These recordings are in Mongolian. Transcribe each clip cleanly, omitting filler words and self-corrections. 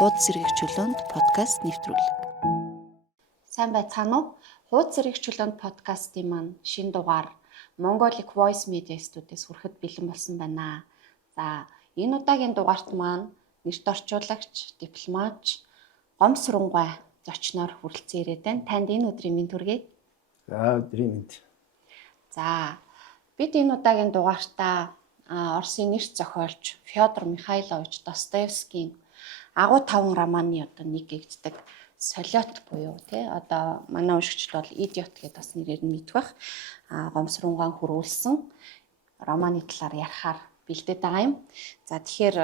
Хуудас сэргийгчилгээнд подкаст нэвтрүүлэг. Сайн байцгаана уу? Хуудас сэргийгчилгээнд подкастын маань шинэ дугаар Mongolic Voice Media студиэс хүрэхэд бэлэн болсон байна. За, энэ удаагийн дугаарт маань нэрт орчуулагч, дипломатч, Гомсрунгай зочноор хүрэлцэн ирээд байна. Танд энэ өдрийн мэнд хүргэе. За, өдрийн мэнд. За, бид энэ удаагийн дугаартаа Оросын нэрт зохиолч Фёдор Михайлович Достоевскийн агуу 5 романы нэг гэгддэг солиот буюу одоо манай уншигчд бол Идиот гэдээ бас нэрээр нь мэдвэх Гомсрунган хөрвүүлсэн романы талаар ярихаар бэлдээд байгаа юм. За тэгэхээр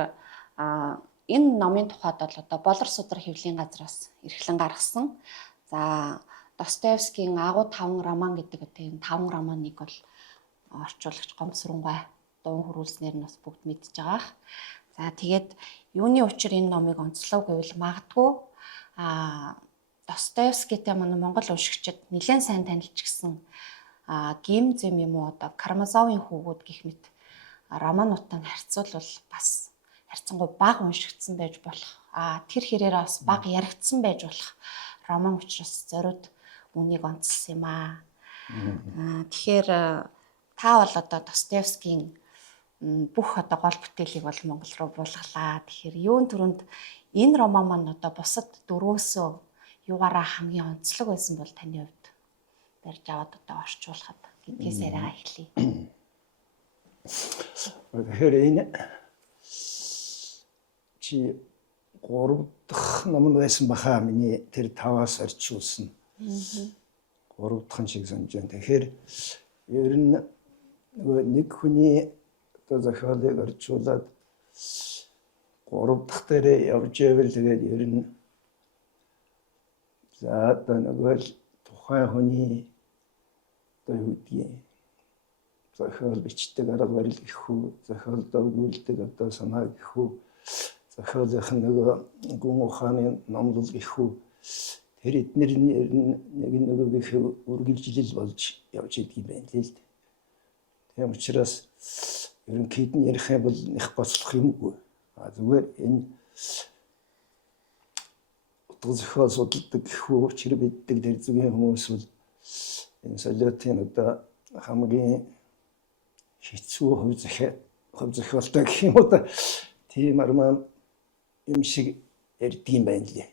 энэ номын тухайд бол одоо Болор судар хэвлэлийн газраас эрхлэн гаргасан. За Достоевскийн агуу 5 роман гэдэг энэ 5 романыг бол орчуулагч Гомсрунгай дуун хөрвүүлснээр нь бас бүгд мэдж байгаа. За тэгээд юуны учир энэ номыг онцлог гэвэл магадгүй Достоевскийтэй манай Монгол уншигчид нэлээд сайн танилжчихсан гим зэм юм уу одоо Карамазовын хүүгүүд гэх мэт романуудтай харьцуулбал бас харьцангуй бага уншигдсан байж болох. Тэр хэрээрээ бас бага яригдсан байж болох роман учраас зориуд үнийг онцлсан юм аа. Тэгэхээр та бол одоо Достоевскийн бүх одоо гол бүтээлийг бол Монгол руу буулгалаа. Тэгэхээр юун түрүүнд энэ роман маань одоо бусад дөрвөөсөө юугаараа хамгийн онцлог байсан бол таны хувьд барьж аваад одоо орчуулахад гэдгээс яриа эхлэе. Тэгэхээр энэ чи 3 дахь ном байсан баха миний тэр 5-аас орчуулсан. 3 дахь шиг санаж байна. Тэгэхээр ер нь нэг хүний одоо зохиолыг орчуулад 3 дахь дээрээ явж ивэл тэгээд ер нь за одоо нөгөө тухайн хүний одоо юу гэдгийг зохиол бичдэг арга барил гэх үү, зохиолд өгүүлдэг одоо санаа гэх үү, зохиолынх нь нөгөө гүн ухааны номлол гэх үү, тэр эднэр нь ер нь нэг нөгөөгийнх үргэлжлэл болж явж идэг юм байна л дээ. Тийм учраас ерөнхийд нь ярих юм бол их гоцлох юмгүй. Зүгээр энэ утга зохиол судалдаг хүү чир биддэг тэр зүгийн хүмүүс бол энэ солиотын одоо хамгийн хэцүү хөв зохиолтой гэх юм уу да тийм арман юм шиг ярьдаг юм байна лээ.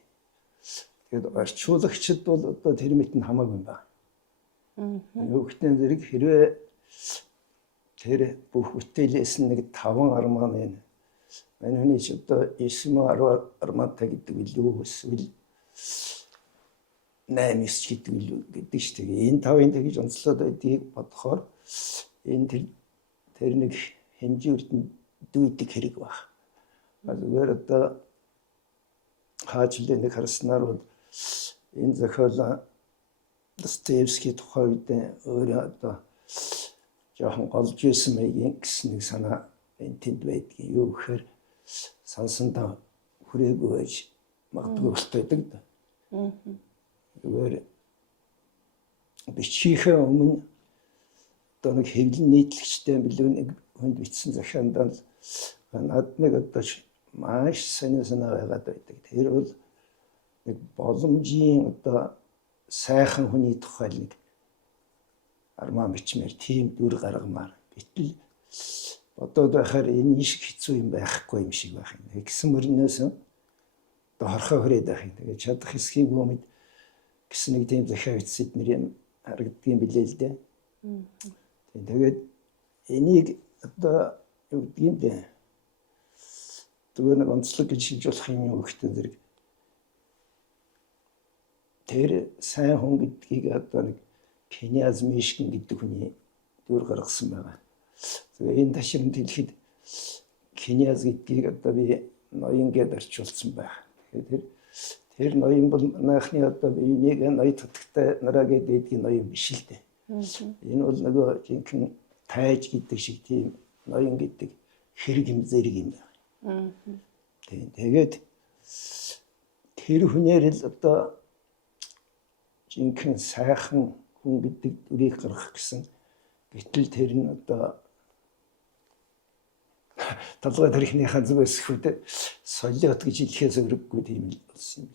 Тэгээд орчуулагчид бол одоо тэр мэт нь хамаагүй юм байна. Нөгөөхдөө зэрэг хэрвээ тэр бүх бүтээлээс нэг 5 арман байна. Манай хүний ч одоо 9-10 армантай гэдэг илүү эсвэл 8-9 гэдэг илүү гэдэг шүү дээ. Энэ 5-ын тэгж онцлоод байдгийг бодохоор энэ тэр нэг хэмжүүрт дүйдэг хэрэг баг. Зүгээр одоо хаачлын нэг харснаар бол энэ зохиол Достоевский тухай үед өөрөө одоо жоохон голж ирсэн маягийн гэсэн нэг санаа энэ тэнд байдгийг юу гэхээр сансандаа хүрээгүй байж магадгүй болтойдаг да. Зүгээр бичихээ өмнө одоо нэг хэвлэн нийтлэгчтэй билүү нэг хүнд бичсэн захиандаа над нэг одоо маш санаа байгаад байдаг. Тэр бол нэг боломжийн одоо сайхан хүний тухай нэг армаа бичмээр тийм дүр гаргамаар гэтэл бодоод байхаар энэ шиг хэцүү юм байхгүй юм шиг байх юм. Гэсэн мөрнөөс одоо хорхоо хүрээд байх юм. Тэгээд чадах хэсгийг өмнөд гэсэн нэг тийм захиа бичсэд нэр юм харагддгийн билээ л дээ. Тэгээд энийг одоо юу гэдгийг дээ. Зүгээр нэг онцлог гэж шилж болох юм юу гэхтэн зэрэг тэр сайн хүн гэдгийг одоо нэг Князь Мишкин гэдэг хүний дүр гаргасан байгаа. Тэгээ энэ ташрамд хэлэхэд Князь гэдгийг одоо би ноён гэдээ орчуулсан байна. Тэгэхээр тэр ноён бол манайхны одоо биенийг ноён татгтай нараа гэдэг ноён биш л дээ. Энэ бол нөгөө жинхэнэ тайж гэдэг шиг тийм ноён гэдэг хэрэг юм зэрэг юм байна. Тэгээд тэр хүнээр л одоо жинхэнэ сайхан хүн гэдэг дүрийг гаргах гэсэн гэтэл тэр нь одоо толгой тарихныхаа зүгээс хүүд солиот гэж хэлэхээс өргөгүй тийм л болсон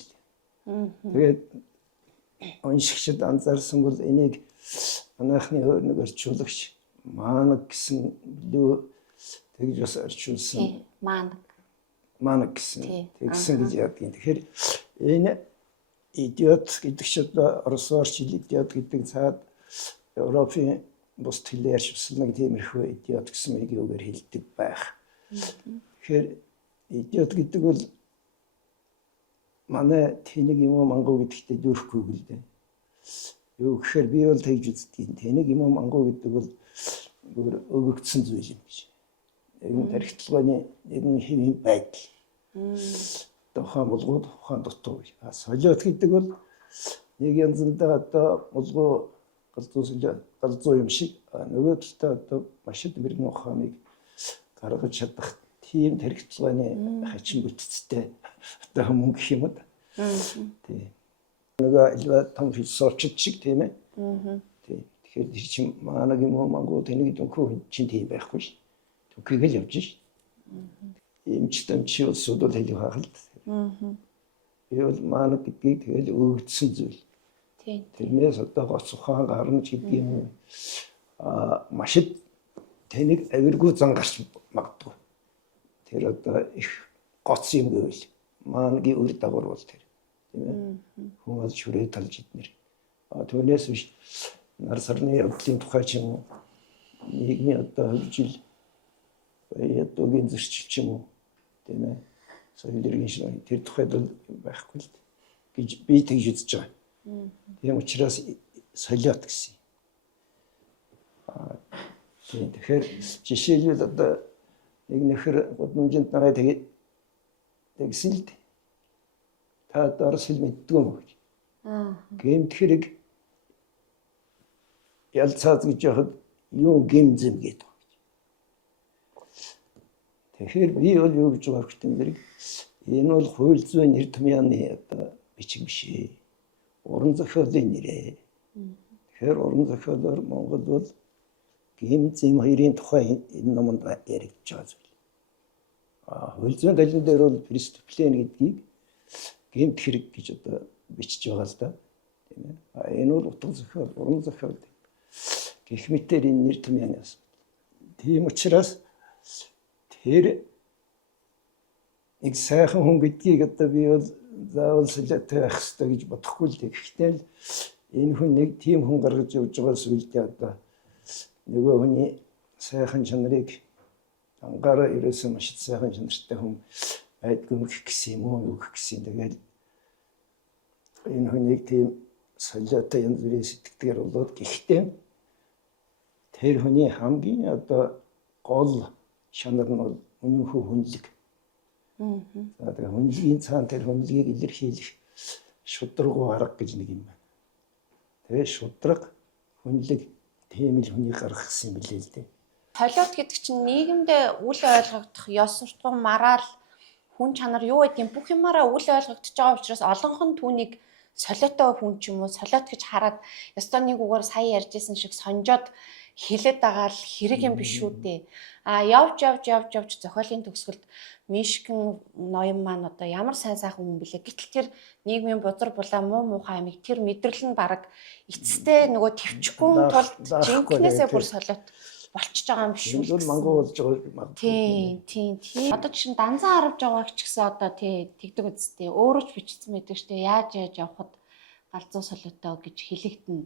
юм билээ. Тэгээд уншигчид анзаарсан бол энийг манайхны өөр нэг орчуулагч Маанаг гэсэн лөө тэгж бас орчуулсан. Маанаг гэсэн. Тэгсэн гэж яадгийн. Тэгэхээр энэ идиот гэдэг чинь оросоор ч идиот гэдэг цаад Европын бус хэлээр шивсэн нэг тиймэрхүү идиот гэсэн мэгийг үгээр хэлдэг байх. Тэгэхээр идиот гэдэг бол манай тэнийг юм мангуу гэдэгтээ дүүрэхгүй л дээ. Юу гэхээр би бол тэгж үздэг. Тэнийг юм мангуу гэдэг бол өгөгдсөн зүйл юм гэж. Энэ тархитлагын нэгэн хэвийн байдал. Тухайн булгууд тухайн дутуу. Солиот гэдэг бол нэг янзандаа одоо булгуу галзуу юм шиг нөгөө талдаа одоо маш их мэрэгэн ухааныг гаргаж чадах тийм тархитлагын хачин бүтцтэй одоо мөнгө гэх юм уу. Тийм. Нөгөө илва том философч шиг тийм ээ. Тийм. Тэгэхээр тэр чинь манаг юм мангуу тэнийг дөнгөө чинь тийм байхгүй ш. Түкийг л явж ш. Эмчтэн чи усуд л хэлэх хаалт. Би бол манаг гэдгийг тэгэл өгдсөн зүйл. Тийм. Тэрнээс одоо гоц ухаан гарна гэдэг юм. Маш их тэнийг авиргүй зан гарч магадгүй. Тэр одоо их гоц юм гэвэл манагийн үр дагавар бол тэр. Тийм ээ. Хүмүүс шүрээ талж иднэр. Түүнээс биш нар сарны явдлын тухай ч юм уу нийгмийн одоо хөгжил ядуугийн зөрчил ч юм уу тийм ээ соёл иргэн шин тэр тухайд бол байхгүй л гэж би тэгж үзэж байгаа. Тийм учраас солиот гэсэн. Тийм тэгэхээр жишээлбэл одоо нэг нөхөр гудамжинд нараа тэгсэн л дээ. Та дорс хэл мэддэг юм гэж. Гэмт хэрэг ялцаад гэж яхад юу гэмзэм гэдэг. Тэгэхээр би бол юу гэж байгаа хэрэгтэй юм бэ? Энэ бол хууль зүйн нэр томьёоны одоо бичиг биш ээ. Уран зохиолын нэрээ. Тэгэхээр уран зохиолоор Монгол бол гэмзэм хоёрын тухай энэ номонд яригдж байгаа зүйл. Хууль зүйн далин дээр бол преступлен гэдгийг гэмт хэрэг гэж одоо бичиж байгаа л да. Тийм ээ. Энэ бол утга зохиол, уран зохиол гэх мэтээр энэ нэр томьёоноос. Тийм учраас тэр нэг сайхан хүн гэдгийг одоо би бол заавал солиотой байх хэрэгтэй гэж бодохгүй л дээ. Гэхдээ л энэ хүн нэг тийм хүн гаргаж явж байгаа сүлдээ одоо нөгөө хүний сайхан чанарыг анхаараа ерөөсөн маш сайхан чанартай хүн байдгүй гэх гэсэн юм уу гэх гэсэн. Тэгээд энэ хүнийг тийм солиотой янз бүрийн сэтгэдгээр болоод гэхдээ тэр хүний хамгийн одоо гол чанар нь бол үнэнхүү хүнлэг. За тэгээ хүнлэгийн цаана тэр хүнлэгийг илэрхийлэх шударгуу арга гэж нэг юм байна. Тэгээ шудраг хүнлэг тийм л хүнийг гаргасан юм билээ л дээ. Солиот гэдэг чинь нийгэмдээ үл ойлгогдох ёс суртахуун мараал хүн чанар юу гэдгийг бүх юмараа үл ойлгогдож байгаа учраас олонх нь түүнийг солиотой хүн ч юм уу солиот гэж хараад ёстой нэг үгээр сая ярьжсэн шиг сонжоод хэлээд байгаа л хэрэг юм биш үү дээ. Явж зохиолын төгсгөлд Мишкин ноён маань одоо ямар сайн сайхан хүн блэ. Гэтэл тэр нийгмийн бузар булаа муу муухай амиг тэр мэдрэл нь бараг эцэстээ нөгөө төвчгүүн тулд жинкнээсээ бүр солиот болчихж байгаа юм биш үү? Энэ бол мангуу болж байгаа. Тийм. Одоо чинь данзан харавж байгааг ч гэсэн одоо тэгдэг үсттэй. Өөрөө ч бичсэн байдаг штэ. Яаж явхад галзуу солиотой гэж хэлэгдэнэ.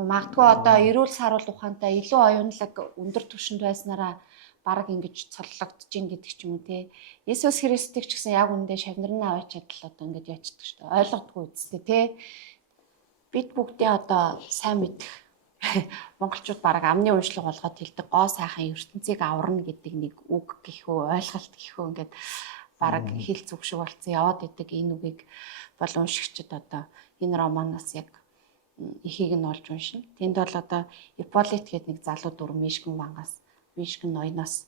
Магадгүй одоо эрүүл саруул ухаантай илүү оюунлаг өндөр түвшинд байснараа бараг ингэж цоллогдож ин гэдэг ч юм уу те. Есүс Христийг ч гэсэн яг үндэ шавнарнаа аваач чадал одоо ингэж яачдаг шүү дээ. Ойлгодгүй үстэй те. Бид бүгдээ одоо сайн мэдэх монголчууд бараг амны уншлаг болгоод хэлдэг гоо сайхан ертөнцийг аварна гэдэг нэг үг гэхүү ойлголт гэхүү ингээд бараг хэл зүг шиг болцсон яваад идэг энэ үгийг бол уншигчид одоо энэ романоос яг ихийг нь олж уншина. Тэнд бол одоо Ипполит гэдэг нэг залуу дүр Мишкин ноёноос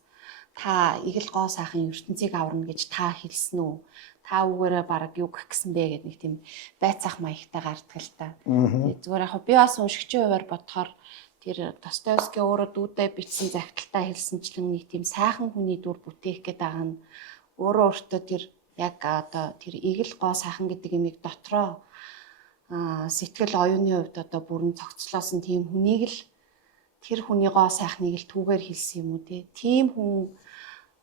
та игэл гоо сайхан ертөнцийг аварна гэж та хэлсэн үү? Та үгээрээ бараг юу гэх гэсэн бэ гэдэг нэг тийм байцаах маягтай гардаг л та. Зүгээр яг би бас уншигчийн хуваар бодохоор тэр Достоевский өөрөө дүүдээ бичсэн захидалтай хэлсэнчлэн нэг тийм сайхан хүний дүр бүтээх гээд байгаа нь өөрөө өөртөө тэр яг одоо тэр игэл гоо сайхан гэдэг имийг дотроо сэтгэл оюуны хувьд одоо бүрэн цогцлоосон тийм хүнийг л тэр хүний гоо сайхныг л түүгээр хэлсэн юм уу те. Тийм хүн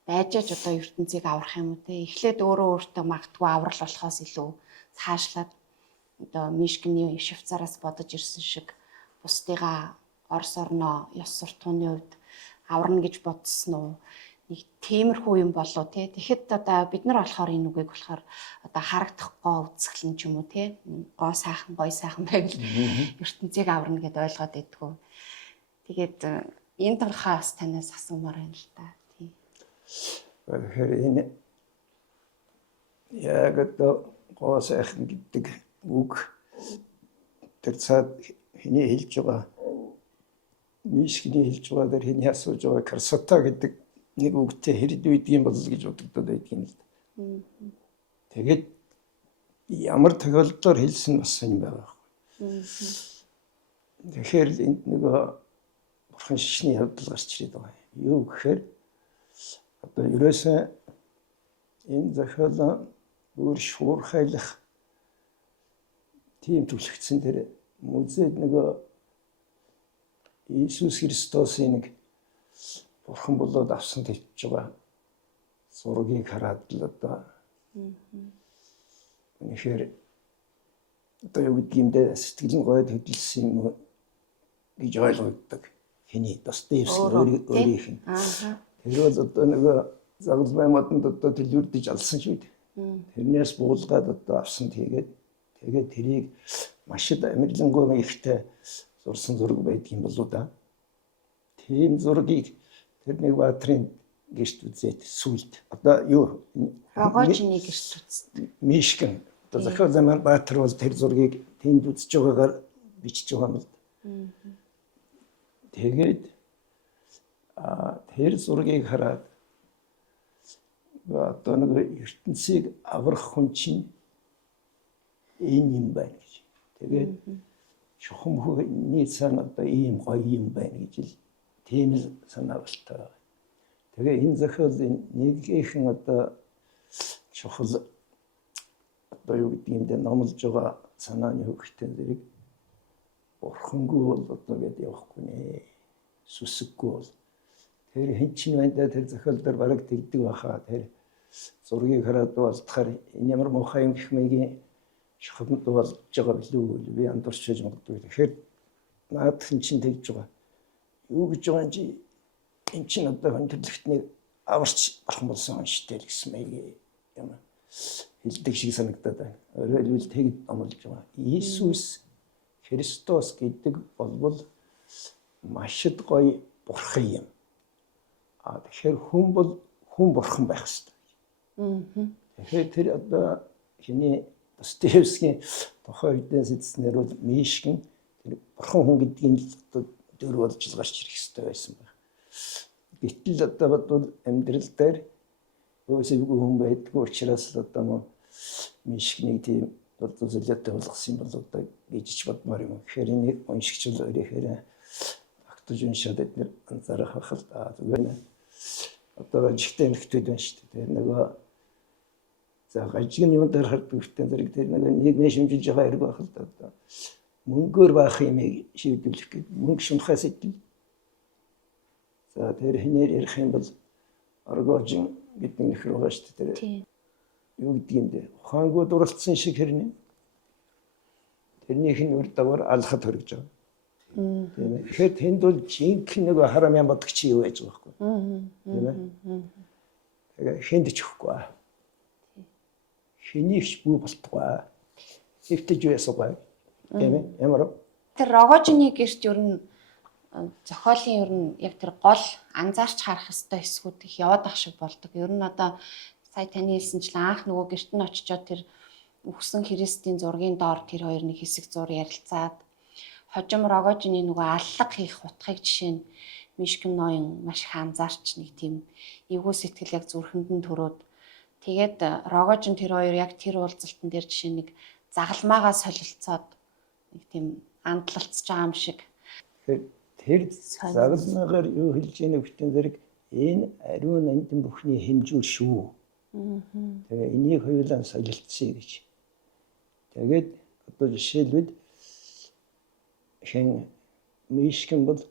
байж аж одоо ертөнцийг аврах юм уу те. Эхлээд өөрөө өөртөө магтгүй аврал болохоос илүү цаашлаад одоо Мишкиний Швейцараас бодож ирсэн шиг бусдыгаа Орос орноо ёс суртахууны хувьд аварна гэж бодсон уу? Нэг тиймэрхүү юм болоо те. Тэгэхэд одоо бид нар болохоор энэ үгийг болохоор одоо харагдах гоо үзэсгэлэн ч юм уу те. Гоо сайхан, гоё сайхан байвал ертөнцийг аварна гэдээ ойлгоод байдгүй. Тэгээд энэ турхаас танаас асуумаар байна л да. Тийм. Тэгэхээр энэ яг одоо гоо сайхан гэдэг үг тэр цаад хэний хэлж байгаа Мишкиний хэлж байгаа дээр хэний асууж байгаа красота гэдэг нэг үгтэй хэрэг үйдгийм бол гэж бодогдоод байдгийн л да. Тэгээд ямар тохиолдолд хэлсэн бас юм байгаа. Тэгэхээр энд нөгөө бурхан шишний явдал гарч ирээд байгаа. Юу гэхээр одоо ерөөсөө энэ зохиолоо бүр шуурхайлах тийм түлхэгдсэн тэр музейд нөгөө Иесус Христосын нэг бурхан болоод авсан тавьж байгаа зургийг хараад л одоо үнэхээр одоо юу гэдгиймдээ сэтгэл нь гойд хөдөлсөн юм гэж ойлгогддог. Хэний Достоевский өөрийнх нь. Тэр бол одоо нөгөө загалмай модонд одоо төлөвлөж алсан шүү дээ. Тэрнээс буулгаад одоо авсан тэгээд тэрийг маш их амирлангуй ихтэй зурсан зураг байдгийн болоо да. Тийм зургийг тэр нэг баатрын гэрт үзээд сүлд одоо юу Рогожины гэрт үзсэн. Мишкин одоо зохиол замаар Баатар бол тэр зургийг тэнд үзэж байгаагаар бичиж байгаа юм л да. Тэгээд тэр зургийг хараад одоо нэг ертөнцийг аврах хүн чинь энэ юм байна гэж. Тэгээд чухам хүний цаана одоо ийм гоё юм байна гэж л тийм л санаа болтой. Тэгээ энэ зохиолын нэгийнхэн одоо чухал одоо юу гэдэг юм бэ номлож байгаа санааны хөвгтэн зэрэг бурхангүй бол одоо гээд явахгүй нэ. Сүсэггүй бол тэр хэн ч байна тэр зохиол дээр бараг тэгдэг баха. Тэр зургийг хараад болтохоор энэ ямар муухай юм гэх мэйгийн шохомд болж байгаа билүү би андуурч хийж магадгүй. Тэгэхээр наад хэн чинь тэгж байгаа. Юу гэж байгаа юм чи эн чинь одоо хөндлөлтний аварч бархан болсон хүн шүү дээ гэсэн маяг юм хэлдэг шиг санагдаад байна. Өөрөөр хэлбэл тэгд амлж байгаа. Иесус Христос гэдэг бол маш их гоё бурхан юм. Тэгэхээр хүн бол хүн бурхан байх хэрэгтэй. Тэгэхээр тэр одоо хиний Достоевский тухайн үедээ сэдснээр бол Мишкин тэр бурхан хүн гэдгийг дөр болж гарч ирэх хэрэгтэй байсан байна. Гэтэл одоо бодвол амьдрал дээр өөсөйгүй хүн байдгүй учраас л одоо Мишкинийг тийм одоо зөвлөлтөй болгосон бол одоо гэж бодмоор юм. Тэгэхээр энийг уншигч л өөрөөр актаж уншаад эдгээр анзаарах хахал зүгээр одоо жигтэй нөхдөд байна шүү дээ. Тэр нөгөө за гажигны юм дээр хардаг хөтэн зэрэг тэр нэг шимжилж байгаа хэрэг байх л да. Мөнгөөр байх юмыг шийдвэрлэх гэдэг мөнгө шунхаас идэл. За тэр хинээр ярих юм бол Рогожин гэдэг нөхөр байгаа шүү дээ. Тэр юу гэдэг юм бэ? Ухаангүй дурлцсан шиг хэрнээ. Тэрнийх нь үр дагавар алхад хоригж байгаа. Тийм ээ. Тэгэхээр тэнд бол жинхэнэ нэг харамян бодгч юу байж байгаа байхгүй. Тийм ээ. Тэгээ хүнд ч өгөхгүй. Хинийгч бүү болтугай. Хэвтэж байсагаа. Тийм ээ. Ямар тэр Рогожины гэрт ер нь зохиолын ер нь яг тэр гол анзаарч харах ёстой эсгүүд их яваад ах шиг болдог. Ер нь одоо сая таны хэлсэнчлэн анх нөгөө гэрт нь очичоод тэр үхсэн Христийн зургийн доор тэр хоёр нэг хэсэг зур ярилцаад хожим Рогожины нөгөө аллах хийх утгыг жишээ нь Мишкин ноён маш их анзаарч нэг тийм эвгүй сэтгэл яг зүрхэнд нь төрөөд тэгээд Рогожин тэр хоёр яг тэр уулзалтан дээр жишээ нэг загалмаагаа солилцоод нэг тийм андлалцж байгаа юм шиг. Тэр загалмаагаар юу хэлж ийнэ бүтэн зэрэг энэ ариун нандин бүхний хэмжүүр шүү. Тэгээ энийг хоёулаа солилцъя гэж. Тэгээд одоо жишээлбэл хэн мишгэн бол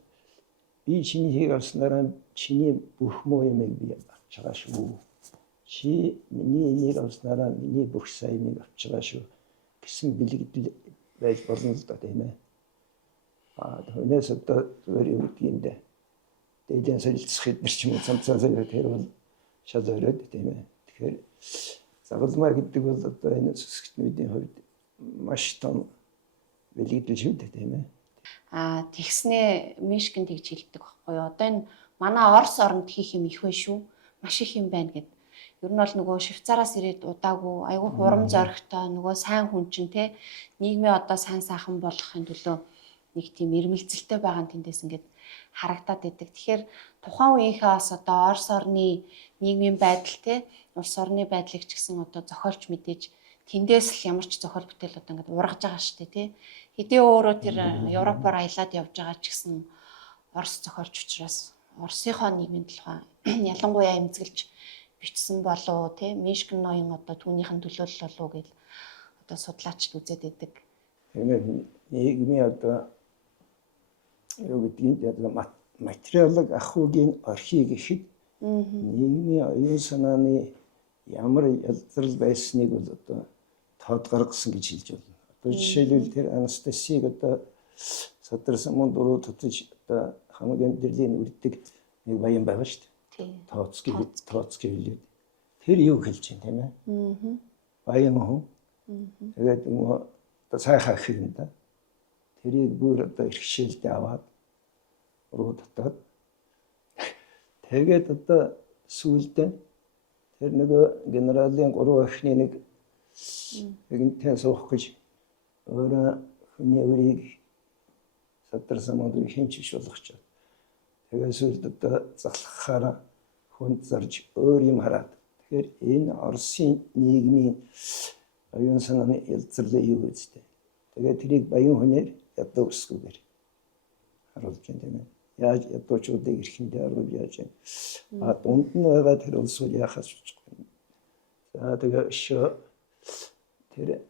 би чиний хийг авснараа чиний бүх муу юмыг би авч байгаа шүү. Чи миний энийг авснараа миний бүх сайныг авч байгаа шүү гэсэн бэлэгдэл байж болно л да тийм ээ. Өнөөс одоо зүгээр юм тийм дээ. Дээдэн солилцох хэдэр ч юм уу цамцаасаа тэр бол шал өрөөд тийм ээ. Тэгэхээр загалмаа гэдэг бол одоо энэ сүсгтнүүдийн хувьд маш том бэлэгдэл шүү дээ тийм ээ. Тэгснээ Мишгэн тэгж хэлдэг байхгүй юу? Одоо энэ манай Орос оронд хийх юм их вэ шүү. Маш их юм байна гэд. Ер нь бол нөгөө Швейцараас ирээд удаагүй айгүй хурам зоригтой нөгөө сайн хүн чинь те нийгмийн одоо сайн сайхан болгохын төлөө нэг тийм ирмэлцэлтэй байгаа нь тэндээс ингээд харагдаад байдаг. Тэгэхээр тухайн үеийнхээ бас одоо Орос орны нийгмийн байдал те улс орны байдлыг ч гэсэн одоо зохиолч мэдээж тэндээс л ямар ч зохиол бүтээл одоо ингээд ургаж байгаа шүү дээ тий. Хэдий өөрөө тэр Европоор аялаад явж байгаа ч гэсэн Орос зохиолч учраас Оросынхоо нийгмийн талаар ялангуяа эмзэглэж бичсэн болов тий. Мишгэн ноён одоо түүнийхэн төлөөлөл болов гэж одоо судлаачд үзээд байдаг. Тийм нийгмийн одоо юу гэдгийг материалыг ахуйгийн орхийг гэхэд нийгмийн оюун санааны ямар ялзрал байсныг бол одоо тод гаргасан гэж хэлж байна. Одоо жишээлбэл тэр Анастасийг одоо садарсан мөн дөрөв тутаж одоо хамгийн дэрлийн үрдэг нэг баян байгаа шүү дээ. Троцкий хэлээд. Тэр юу хэлж байна тийм ээ? Баян хүн. Тэгээд одоо сайхан ах юм да. Тэрийг бүр одоо иргэшээлдээ аваад руу татаад тэгээд одоо сүүлдээ тэр нөгөө генералын 3 охины нэг нэгэнтээ суух гэж өөрөө хүний өрийг садарсан мөн хинчиш болгоч. Тэгээд сүүлд одоо залхахаараа хүнд зарж өөр юм хараад. Тэгэхээр энэ Оросын нийгмийн оюун санааны ялцлаа юу гэжтэй. Тэгээд тэрийг баян хүнээр ядуу өсгөөр харуулж байна тийм ээ. Яаж ядуучуудыг эрхэндээ харуулж яаж байна. Дунд нь байгаа тэр улсууд яхаж болохгүй. За тэгээ шо тэр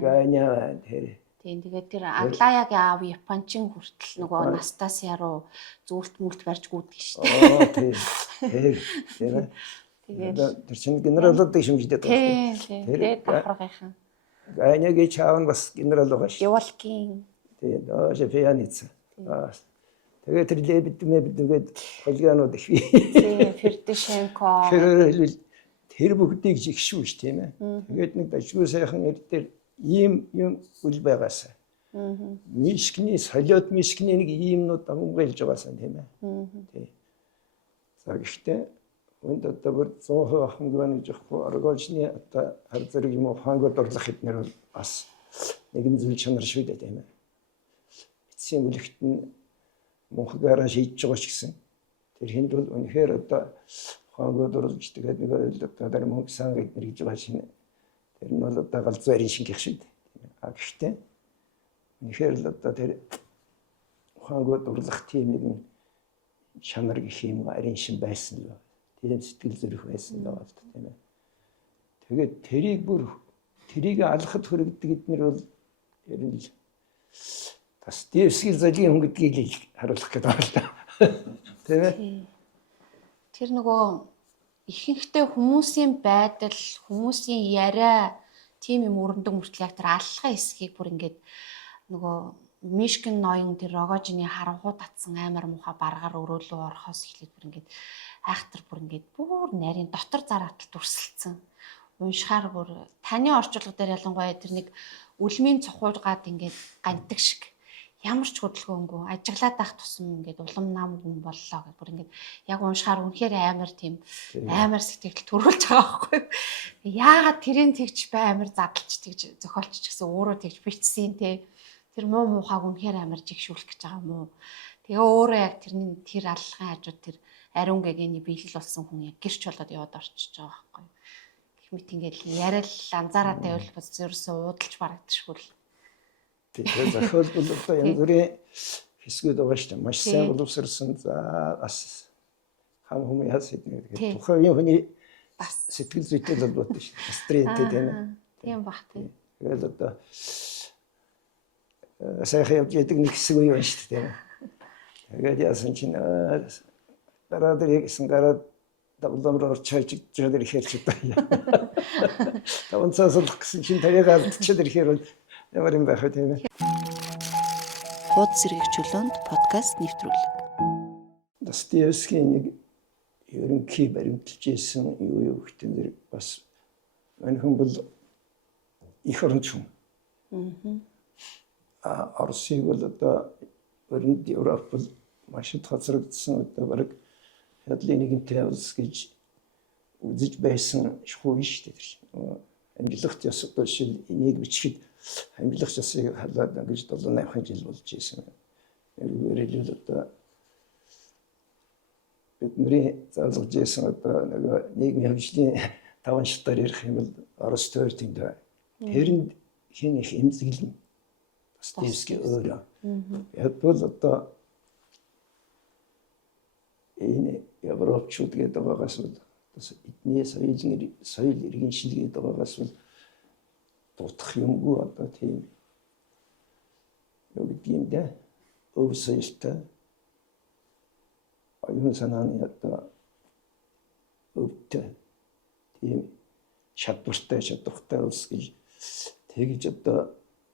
Ганя тэр тийм тэгээд тэр Аглаягийн аав Япончин хүртэл нөгөө Настасиа руу зүрт мүлт барьж гүйдэг шүү дээ. Тийм. Тэгээд тэр чинь генералуудыг шимждээд байна. Тэгээд давхаргынхан. Ганягийн чаав нь бас генерал байгаа шүү. Явалкин. Тийм. Шефяниц. Тэгээд тэр лебедмэбдгээд холгианууд их бий. Тийм. Фердишенко. Тэр бүгдийг жигшүүж тийм ээ. Тэгээд нэг дажгүй сайхан эр дээр ийм юм үл байгаасаа. Мишгний солиод мишгний нэг иймнүүд амгалж байгаасаа тийм ээ. Тийм. За гэхдээ өнд одоо бүр 100% ахмад гэж яахгүй оргоолжны одоо хар зэрэг юм уу хангууд орлох хэднэр бол бас нэгэн зүйл чанар шүү дээ тийм ээ. Эцсийн бүлэгт нь мөнхгаараа шийдэж байгаа ч гэсэн тэр хүнд бол үнэхээр одоо хангууд орлож тэгээд нэг одоо мөнх сан гэднэр гэж байгаа шинэ. Тэр нь бол одоо галзуурын шингэх шүү дээ. Гэхдээ үнэхээр л одоо тэр хангууд орлох тийм нэгэн чанар гэх юм ариун шин байсан л. Тийм сэтгэл зүрх байсан л байна тийм ээ. Тэгээд тэрийг алхад хүрэгдэг эднэр бол ер нь Достоевский залийн хүн гэдгийг харуулах гэдэг байна л да. Тийм ээ. Тэр нөгөө ихэнхдээ хүмүүсийн байдал, хүмүүсийн яриа тийм юм өрнөдөг мөртлөө яг тэр аллахын хэсгийг бүр ингээд нөгөө Мишгэн ноён тэр Рогожины харанхуу татсан амар муха баргаар өрөөлөө орохоос эхлээд бүр ингээд айхтар бүр ингээд бүр нарийн дотор зараатал дүрсэлцэн. Уншихаар бүр таны орчуулга дээр ялангуяа тэр нэг үлмийн цохуулгаад ингээд гантдаг шиг ямар ч хөдөлгөөнгүй ажиглаад байх тусам ингээд улам нам хүн боллоо гэх бүр ингээд яг уншихаар үнэхээр амар тийм амар сэтгэл төрүүлж байгаа байхгүй. Яагаад тэрэн тэгж амар задлж тэгж зохиолч гэсэн өөрөө тэгж бичсэн те. Тэр муу муухайг үнэхээр амар жигшүүлэх гэж байгаа юм уу. Тэгээ өөрөө яг тэр аллахын хажууд тэр ариун гэгэний биелэл болсон хүн яг гэрч болоод яваад орчиж байгаа байхгүй. Гэх мэт ингээд яриад анзаараад байвал бас ерөөсөө уудалж барагдчихгүй л. Тэгээ зохиол бол одоо янз бүрийн хэсгүүд байгаа шүү дээ. Маш сайн боловсрсан за бас хам хүм яас гэдэг. Тэгэхээр тухайн үеийн хүний Бас сэтгэл зүйтэй л болдог шүү дээ. Стрэнтэй тийм ээ. тийм бах тийм. Тэгэл одоо сайхан явж яадаг нэг хэсэг үе байна шүү дээ. Тэгээд яасан чинь дараа дээр гэсэн гараад давламраар чайж жаадэр ихэлж байгаа. Таван цаас болох гэсэн чинь таяга алдчихад ирэхээр бол ямар юм байх вэ тийм ээ. Хуудас сэргийгчүүлэнд подкаст нэвтрүүлэг. Достоевский нэг ерөнхий баримталж ийсэн юу гэхдээ нэр бас манайхан бол их оронч хүн. Оросыг бол одоо өрөнд Европ бол маш их хоцрогдсон одоо бараг хядлын нэгэнтэй улс гэж үзэж байсан шхуу шүү дээ. Амжилт ёс болшил энийг бичгэд амжилт ёсыг халаад ингэж 7-8 жил болж ийсэн. Нэгээрэл одоо бидний заалгаж ийсэн одоо нэг нийгмийн хөгжлийн таван шатаар ярих юм бол Орос тойр тэнд байна. Тэрэнд хин их эмзэглэн Достоевский өөрөө. Яг бол одоо энэ Европчууд гэдэг байгаас бол эдний соёл иргэн шил гэдэг байгаас бол дутах юмгүй одоо тийм юу гэдэг юм дээ. Өв соёлтой оюун санааны одоо өвтэй тийм чадвартай улс гэж тэгж одоо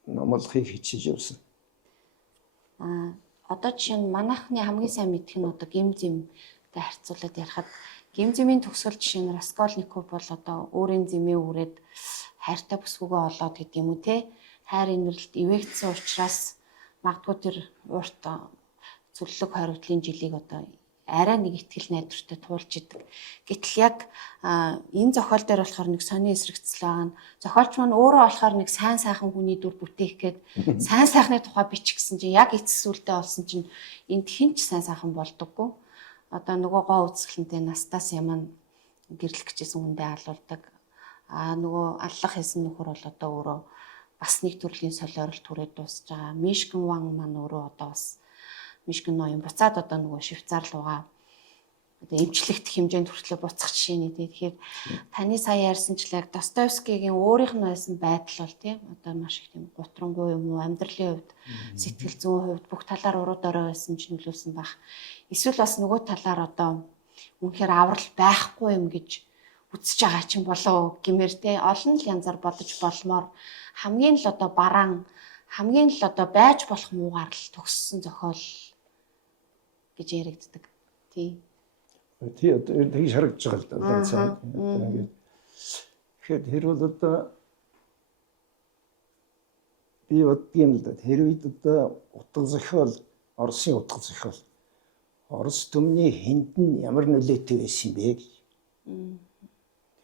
номлохыг хичээж явсан. Одоо жишээ нь манайхны хамгийн сайн мэдэх нь одоо гимзимтэй харьцуулаад ярихад гимзимийн төгсгөл жишээ нь Раскольников бол одоо өөрийн зэмээ үрээд хайртай бүсгүйгээ олоод гэдэг юм уу те. Хайр инэрлэлт ивэгдсэн учраас магадгүй тэр урт зөвлөлөг хоригдлын жилийг одоо арай нэг ихтгэл найдвартай туулж идэг. Гэтэл яг энэ зохиол дээр болохоор нэг сони эсрэгцэл байгаа нь зохиолч маань өөрөө болохоор нэг сайн сайхан хүний дүр бүтээх гээд сайн сайхны тухай бичих гэсэн чинь яг эцэс үлдээ олсон чинь энд хинч сайн сайхан болдоггүй. Одоо нөгөө гоо үзэсгэлэнтэй Настасья маань гэрлэх гэжсэн хүндээ алуулдаг. Нөгөө аллах хийсэн нөхөр бол одоо өөрөө бас нэг төрлийн солиорол түрээд дуусж байгаа. Мишкин Ван маань өөрөө одоо бас Мишкин ноён буцаад одоо нөгөө Швейцар руугаа одоо эмчлэгдэх хэмжээнд хүртлээр буцах жишээний тэгэхээр таны сая ярьсанчлаг Достоевскийгийн өөрийнх нь байсан байдал бол тийм одоо маш их тийм гутрангуй юм уу амьдралын хувьд сэтгэл зүйн хувьд бүх талаар уруу дорой байсан ч нөлөөлсөн баг. Эсвэл бас нөгөө талаар одоо үнэхээр аврал байхгүй юм гэж үзэж байгаа чинь болов гэмээр те олон л янзаар бодож болмоор хамгийн л одоо бараан хамгийн л одоо байж болох муугаар л төгссөн зохиол гэж яригддаг. Тий. Тий одоо тэгж харагдаж байгаа л да цаа. Ингээд тэгэхээр тэр бол одоо би боддгийн л да тэр үед одоо утга зохиол Оросын утга зохиол Орос төмний хэнд нь ямар нөлөөтэй байсан бэ гэж.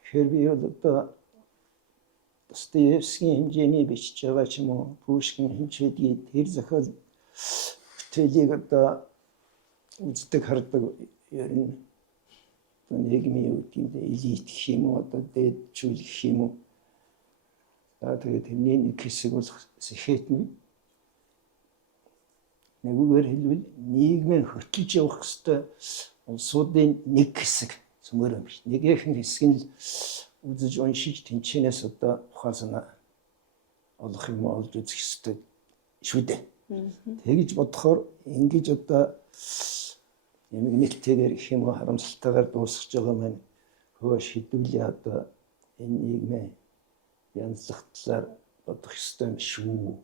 Тэгэхээр би бол одоо Достоевскийн хэмжээний бичиж байгаа ч юм уу Пушкин хэмжээний тэр зохиол бүтээлийг одоо үздэг хардаг ер нь нийгмийн юу гэдэг элит гэх юм уу одоо дээдчүүл гэх юм уу. Тэгээд тэрний нэг хэсэг бол Сэхэтэн нэгүгээр хэлбэл нийгмийн хөтлөж явах хэвээр улсуудын нэг хэсэг цөмөр юм биш. Нэгэн хэсэг нь үзэж уншиж тэнчэнээс одоо ухаан санаа олох юм олж үзэх хэвээр шүү дээ. Тэгж бодохоор ингэж одоо ямиг нэлтэйгээр их юм харамсалтайгаар дуусгаж байгаа маань хөөш хэдүүлээ одоо энэ нийгмээ янзлах талаар бодох ёстой юм шүү.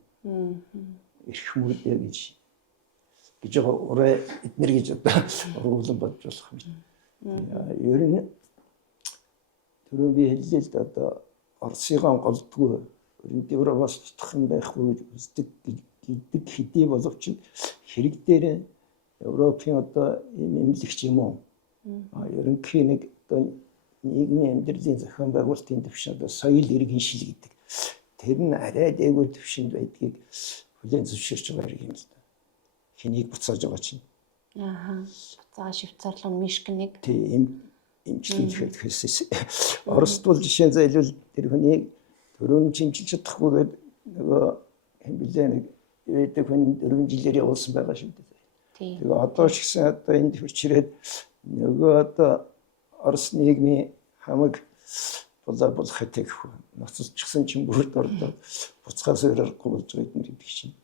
Ирэх мөрдөө гэж байгаа ураа эднэр гэж одоо ургуулсан бодж болох юм. Ер нь түрүү би хэллээ л да одоо Оросыгоо голдгүй өрөнд Европоос тутах юм байхгүй гэж үздэг гэдэг хэдий боловч хэрэг дээр Европын одоо эмнэлэгч юм уу? Ерөнхий нэг одоо нийгмийн амьдралын зохион байгуулалтын төвшин одоо соёл иргэн шил гэдэг. Тэр нь арай дээгүүр төвшөнд байдгийг хүлээн зөвшөөрч байгаа юм л да. Хэнийг буцааж байгаа чинь. Буцаага Швейцарлын Мишкинийг тийм эмчлүүлэхэд хэлсэн. Оросд бол жишээ зайлвал тэр хүнийг төрөөн чимчилж чадахгүйгээд нөгөө хэм билээ нэг байдаг хүн 4 жилээр явуулсан байгаа шүү дээ. Тийм. Тэгээ одоо ч гэсэн одоо энд хурцрээд нөгөө одоо Орос нийгмийн хамаг болох хэдэг хөө. Ноцолчихсан чинь бүр дордоо буцхаас өрөөр гуулж байгаа гэдэг чинь.